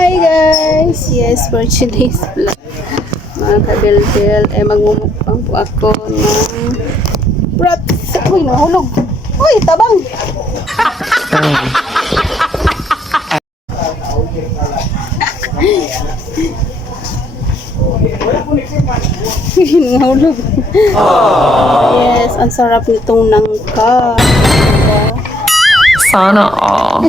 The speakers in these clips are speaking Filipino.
Hi guys! Yes, for today's vlog, mga kabel-bel, magmumukbang po ako ng wraps. Uy, nahulog! Uy, tabang! Nahulog. Yes, ang sarap nitong nangka. Sana all.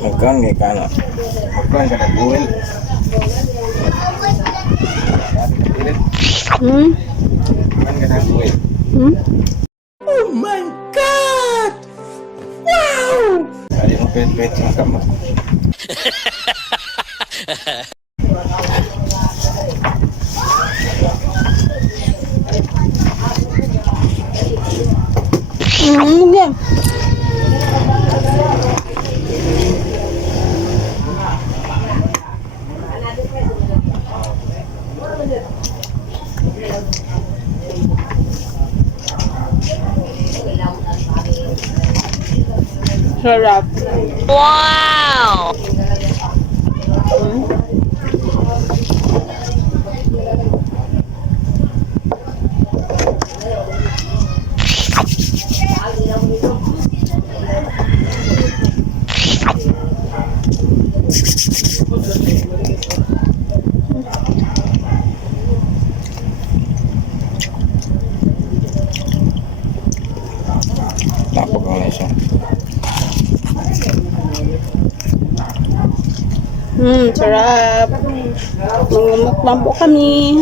Makan ke kana? Makan kana buil. Makan kana buil. Oh my god! Wow! Ada mo pet makan mah. Yan. Sarap. Wow! Tapos kalau siya. Sarap. Mangumukbang po kami.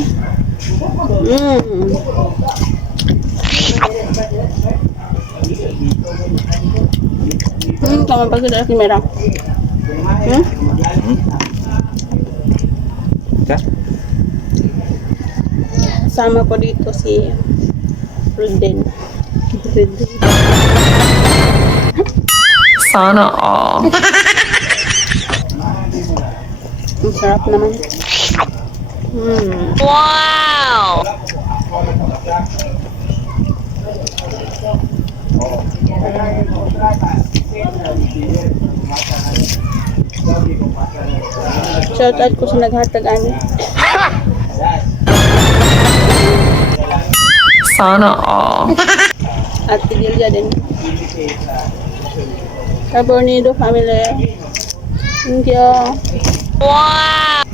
Tama pa sa kamera. Sama ko dito si Ruden. Sana all. Ang sarap naman. Wow! Shout out ko sa naghatag ani. Sana all. At Tigilya din. Cabornido family. Thank you. Wow!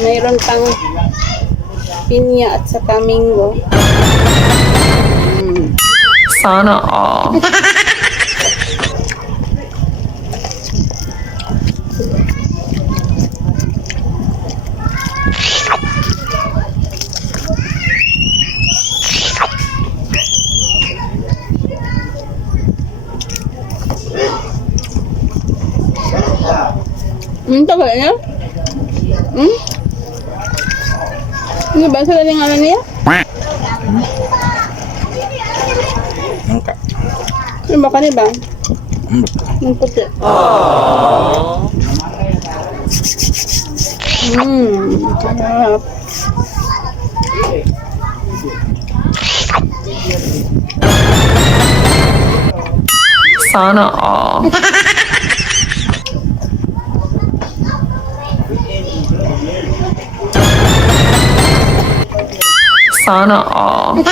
Mayroon pang pinya at saka mango. Sana all. Tagal niya? Ano ba sa galing ano niya? Angka. Ano ba kanina ba? Yung puti. Sarap. Sana all. Sana all.